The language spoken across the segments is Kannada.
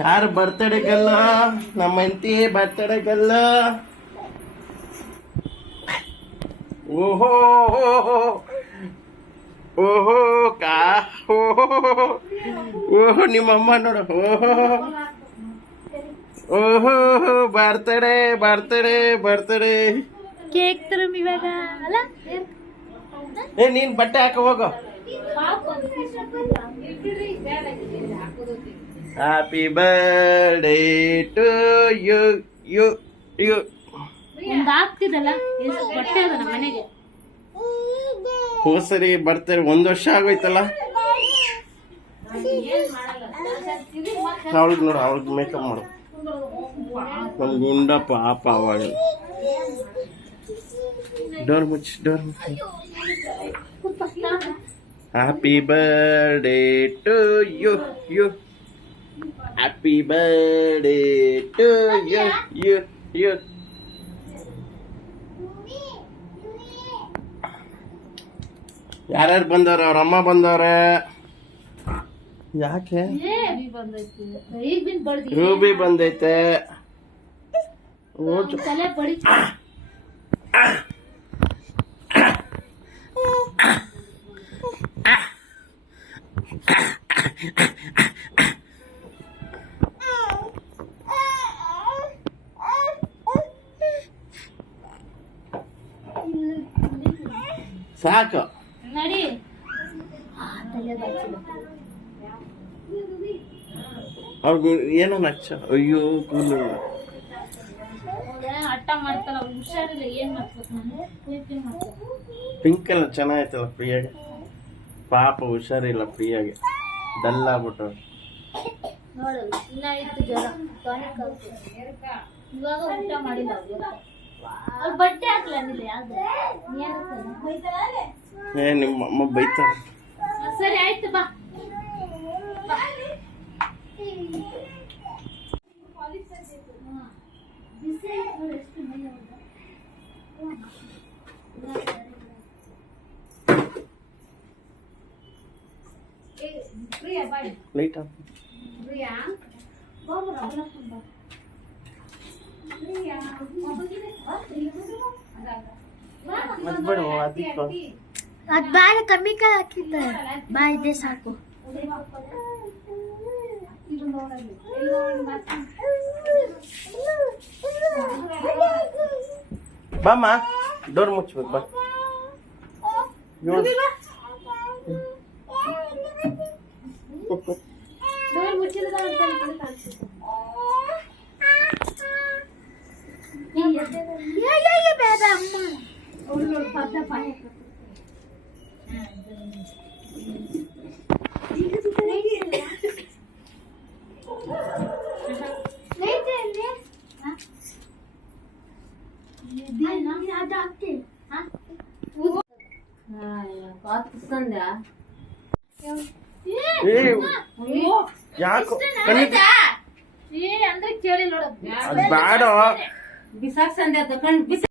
ಯಾರು ಬರ್ತಡೇಗಲ್ಲ ನಮ್ಮ ಹೆಂಡತಿ ಬರ್ತಡೇಗಲ್ಲ. ಓಹೋ ಓಹೋ ಕಾ ಓಹೋ ನಿಮ್ಮಮ್ಮ ನೋಡು. ಓಹೋ ಓಹೋ ಬರ್ತಡೇ ಬರ್ತಡೇ ಬರ್ತಡೇ. ಕೇಕ್ ತರಮ್ ಇವಾಗ ಅಲ್ಲ. ನೀನ್ ಬಟ್ಟೆ ಹಾಕ ಹೋಗು. Happy birthday to you you you. ಒಂದು ಆಗ್ತಿದಲ್ಲ ಬಟ್ಟೆ ಅದ ನಮ್ಮ ಮನೆಗೆ. ಸರಿ ಬರ್ತಾರೆ. 1 ವರ್ಷ ಆಗೋಯ್ತಲ್ಲ. ಅವಳಿಗೆ ನೋಡು, ಅವಳಿಗೆ ಮೇಕಪ್ ಮಾಡು. ಒಂದು ಗುಂಡ ಪಾಪ ಅವಾಗ. ಡೋರ್ ಮುಚ್ಚಿ ಡೋರ್ ಮುಚ್ಚಿ. Happy birthday to you you. Happy birthday to you you you. ಯಾರ್ಯಾರು ಬಂದವ್ರೆ? ಅವ್ರ ಅಮ್ಮ ಬಂದವ್ರೆ. ಯಾಕೆ? ರೂಬಿ ಬಂದೈತೆ. ಸಾಕು ನಡಿ. ಅವ್ರಿಗೆ ಏನೋ ನಚ್ಚ. ಅಯ್ಯೋ ಕೂಲು ಹಠ ಮಾಡ್ತಾರ. ಹುಷಾರಿಲ್ಲ. ಏನ್ ಮಾಡ್ಬೇಕು ನಾನು? ಪಿಂಕ್ ಕಲರ್ ಚೆನ್ನಾಗೈತಲ್ಲ ಪ್ರಿಯಾಗೆ. ಪಾಪ ಹುಷಾರಿಲ್ಲ ಪ್ರಿಯಾಗೆ. ಡಲ್ ಆಗ್ಬಿಟ್ಟು ನೋಡಲ್ಲ. ಇನ್ನ ಇತ್ತು ಜ್ವರ. ಇವಾಗ ಊಟ ಮಾಡಿಲ್ಲ. ಅವ್ರು ಬಟ್ಟೆ ಹಾಕ್ಲ ಅಂದಿಲ್ಲ. ಯಾವ್ದು ನಿಮ್ಮ ಅಮ್ಮ ಬೈತಾರೆ. ಸರಿ ಆಯ್ತು ಬಾ. Light off. ಅದ್ ಬಾಳ ಕಮ್ಮಿ ಹಾಕಿದ್ದಾರೆ. ಬಾ ಇದೆ ಸಾಕು. ಬಾಮ್ಮ ಡೋರ್ ಮುಚ್ಬೇಕು. ಬಾ ಡೋರ್ ಮುಚ್ಚಿದ ಬೇಡ ಅಮ್ಮ. ಅವಳು ಪದ ಪಾಯ ಯಾಕೋ ಅಂದ್ರೆ ಕೇಳಿ ನೋಡ. ಬೇಡ ಬಿಸಾಕ್ ಸಂದೆ ತಕೊಂಡ್ ಬಿಸ.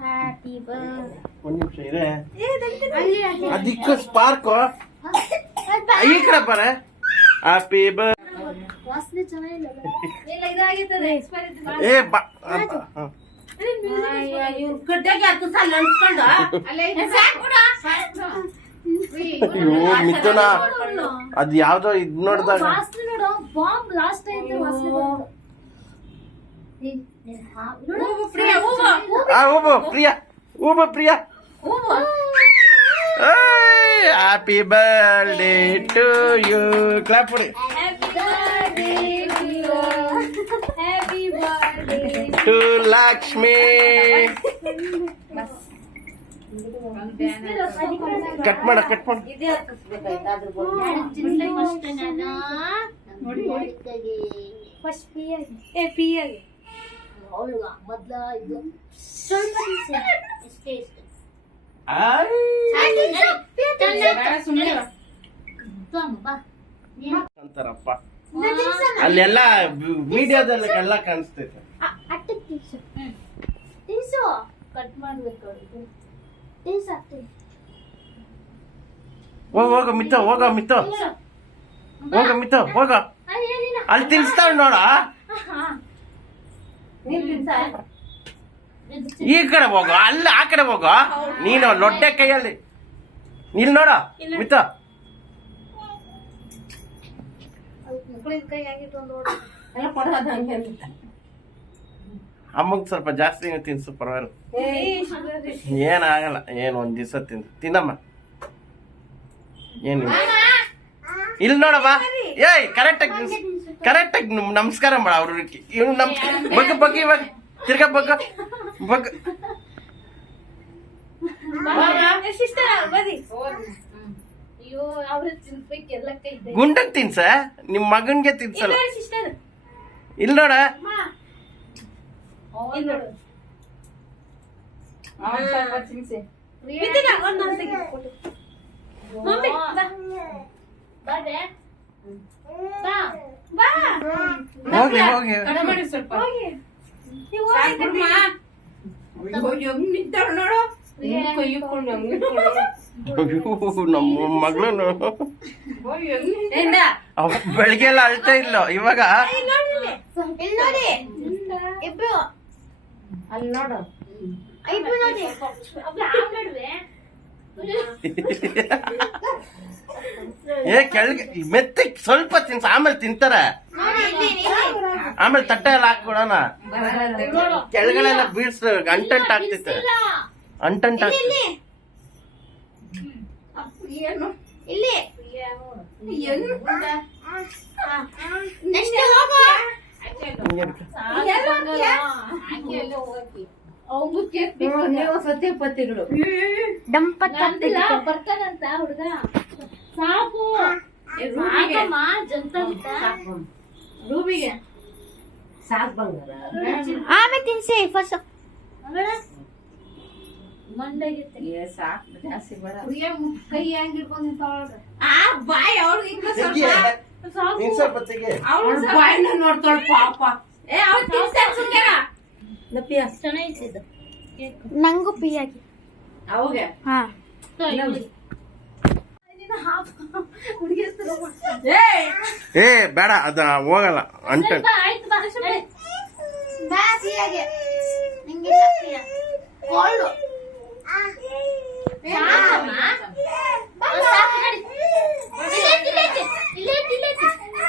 Happy birthday. ಒಂದ್ ನಿಮಿಷ ಇದೆ. ಅದಕ್ಕೆ ಸ್ಪಾರ್ಕ್ ಈ ಕಡೆ ಬರ. Happy birthday. ವಾಸನೆ ಚೆನ್ನಾಗಿಲ್ಲ. ಇಲ್ಲ ಇದಾಗಿರ್ತದೆ. ಏ ಬಾ. ಅಯ್ಯೋ ಮಿಥುನ ಅದ್ ಯಾವ್ದೋ ಇದ್ ನೋಡ್ದಾಗ ವಾಸನೆ ನೋಡು. ಬಾಂಬ್ ಲಾಸ್ಟ್ ಆಯ್ತು ವಾಸನೆ. ಪ್ರಿಯಾ ಹೂವು Priya. Happy birthday to you. Clap ಕೊಡಿ. ಟು ಲಕ್ಷ್ಮಿ. ಕಟ್ ಮಾಡ ಕಟ್ ಮಾಡ. ಮೊದ್ಲ ಇದು ಅಂತಾರಪ್ಪ. ಅಲ್ಲೆಲ್ಲ ವಿಡಿಯೋದಲ್ಲೆಲ್ಲ ಕಾಣಿಸ್ತೈತೆ. ಕಟ್ ಮಾಡ್ಬೇಕು. ಹೋಗ ಮಿತ್ತ ಹೋಗ ಮಿತ್ತ. ಹೋಗ ಮಿತ ಹೋಗ. ಅಲ್ಲಿ ಏನಿಲ್ಲ. ಅಲ್ಲಿ ತಿನ್ಸ್ತಾವ್ ನೋಡ. ನೀನ್ ತಿನ್ಸ ಈ ಕಡೆ ಹೋಗು, ಅಲ್ಲಿ ಆ ಕಡೆ ಹೋಗು. ನೀನು ಲೊಡ್ಡೆ ಕೈಯಲ್ಲಿ ಇಲ್ಲಿ ನೋಡ ಮಿತ. ಮಕ್ಕಳಿಗೆ ಕೈ ಆಗಿತ್ತು ಒಂದು ಓಡ. ಎಲ್ಲ ಕೊಡೋದು ಹಂಗೆ ಅಂತ. ಅಮ್ಮಗ್ ಸ್ವಲ್ಪ ಜಾಸ್ತಿ ತಿನ್ಸು, ಪರವಾಗಿಲ್ಲ, ಏನಾಗಲ್ಲ. ಏನು ಒಂದ್ ದಿವಸ ತಿನ್ನಮ್ಮ. ಏನು ಇಲ್ಲಿ ನೋಡಮ್ಮ. ಏಯ್ ಕರೆಕ್ಟಾಗಿ ನಮಸ್ಕಾರ ಮಾಡ ಅವ್ರಿಗೆ. ಇವ್ನು ನಮಸ್ಕಾರ ಬಗ್ಗೆ ಇವಾಗ ತಿರ್ಗಾ ಬಗ್ಗ. ಅಯ್ಯೋ ಅವ್ರ ತಿನ್ಬೇಕು ಎಲ್ಲ ಕೈ ಇದೆ. ಗುಂಡಂಗ್ ತಿನ್ಸ, ನಿಮ್ ಮಗನ್ಗೆ ತಿನ್ಸಲ್ಲ. ಇಲ್ಲಿ ನೋಡ. ಇಲ್ಲಿ ನೋಡು. ಅವ್ನು ಸ್ವಲ್ಪ ತಿನ್ಸಿ. ಬಿತ್ತಿನ ಒಂದು ತೆಗಿ ಕೊಡು. ಮಮ್ಮಿ ಬಾ. ಬಾ ಬೇ. ಬಾ. ಬಾ. ಹೋಗಿ ಕಡಿಮೆ ಮಾಡಿ ಸ್ವಲ್ಪ. ಹೋಗಿ. ನೀವು ಸಾಕ್ ಬಿಡ್ಮ. ಅಯ್ಯೋ, ಹೆಂಗ್ ನಿಂತವ್ಳು ನೋಡು. ಕೈ ಇಟ್ಕೊಂಡು ಹೆಂಗ್ ನಿಂತ್ಕೊಂಡ್ಳು. ಅಯ್ಯೋ, ನಮ್ಮ ಮಗಳು ಅಯ್ಯೋ, ಹೆಂಗ್ ಏನ? ಬೆಳಿಗ್ಗೆ ಎಲ್ಲ ಅಳ್ತಾ ಇಲ್ಲ ಇವಾಗ. ಇಲ್ಲಿ ನೋಡಿ ಇಬ್ರು ಅಲ್ಲಿ ನೋಡು. ಇಬ್ರು ನೋಡಿ. ಅಬ್ಬಾ ಆಡ್ಬೇಡ್ವೆ. ಏ ಕೆಳಗೆ ಮೆತ್ತಗ್ ಸ್ವಲ್ಪ ತಿನ್ಸ, ಆಮೇಲೆ ತಿಂತಾರೆ. ನೋಡಿ ಇಲ್ಲಿ ಆಮೇಲೆ ತಟ್ಟೆ ಎಲ್ಲ ಹಾಕ್ಬಿಡೋಣ. ನೋಡು. ಕೆಳಗಡೆಲ್ಲ ಬೀಳ್ಸ್ ಅಂಟಂಟ್ ಆಗ್ತೈತೆ. ಇಲ್ಲ. ಅಂಟಂಟ್ ಆಗ್ತೈತೆ. ಇಲ್ಲಿ ಏನು? ಇಲ್ಲಿ ಏನು? ನೆಕ್ಸ್ಟ್ ಹೋಗು. ಅವ್ನು ಕೇಕ್ ಬೇಕು. ನೀವು ಸತ್ಯಪತಿಗಳು. ನಂದಿಲ್ಲ ಬರ್ತಾನಂತ ಹುಡುಗ. ಸಾಕು ಸಾಕಮ್ಮ ಜಂತ ರೂಬಿಗೆ ಸಾಕ್ ಬಂಗಾರ. ಆಮೇಲೆ ತಿನ್ಸಿ ಫಸ್ಟ್ ಮಂಡೆಗೆ ಏ ಸಾಕ್ ಜಾಸ್ತಿ ಬೇಡ. ಕೈ ಹೆಂಗ್ ಹಿಡ್ಕೊಂಡು ಆ ಬಾಯ್ ಅವ್ಳು ಇನ್ನು ಸ್ವಲ್ಪ ನೀನ್ ಸ್ವಲ್ಪ ತೆಗೆ. ಅವ್ಳು ಬಾಯ್ನ ನೋಡ್ತಾಳು ಪಾಪ. ಏ ಅವ್ಳು ತಿನ್ಸ್ತಾಳೆ ಸುಮ್ನಿರ. ನಪ್ಪಿಯ ಚೆನ್ನಾಗಿತ್ತು ನಂಗೂ ಪಿಯಾಗಿ ಅವಾಗ ಹಾ ಏ ಬೇಡ, ಅದ ಹೋಗಲ್ಲ ಅಂಟಂಟ್. ಆಯ್ತು ಬಾ ಪಿಯಾಗೆ ನಿಂಗಿಲ್ಲ ಪಿಯಾ ಕೋಲ್ಡು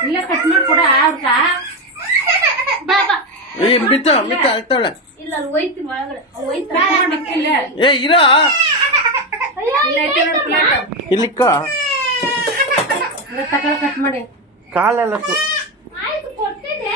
ಇಲ್ಲ ಕಟ್ ಮಾಡ್ಕೊಡ ಅವ್ರಕ. ಬಾ ಬಾ ಏ ಮಿತ ಅಳ್ತಾಳೆ. ಇಲ್ಲ ಅಲ್ಲಿ ಹೋಯ್ತೀನಿ ಒಳಗಡೆ ಹೋಯ್ತಾ ಇಲ್ಲ ಏ ಇರೋ ಐತೆ ನೋಡು ಪ್ಲೇಟ್. ಇಲ್ಲಿಕ್ಕ ತಗೊಳ್ ಕಟ್ ಮಾಡಿ. ಕಾಲೆಲ್ಲ ಆಯ್ತು ಕೊಡ್ತಿದ್ದೆ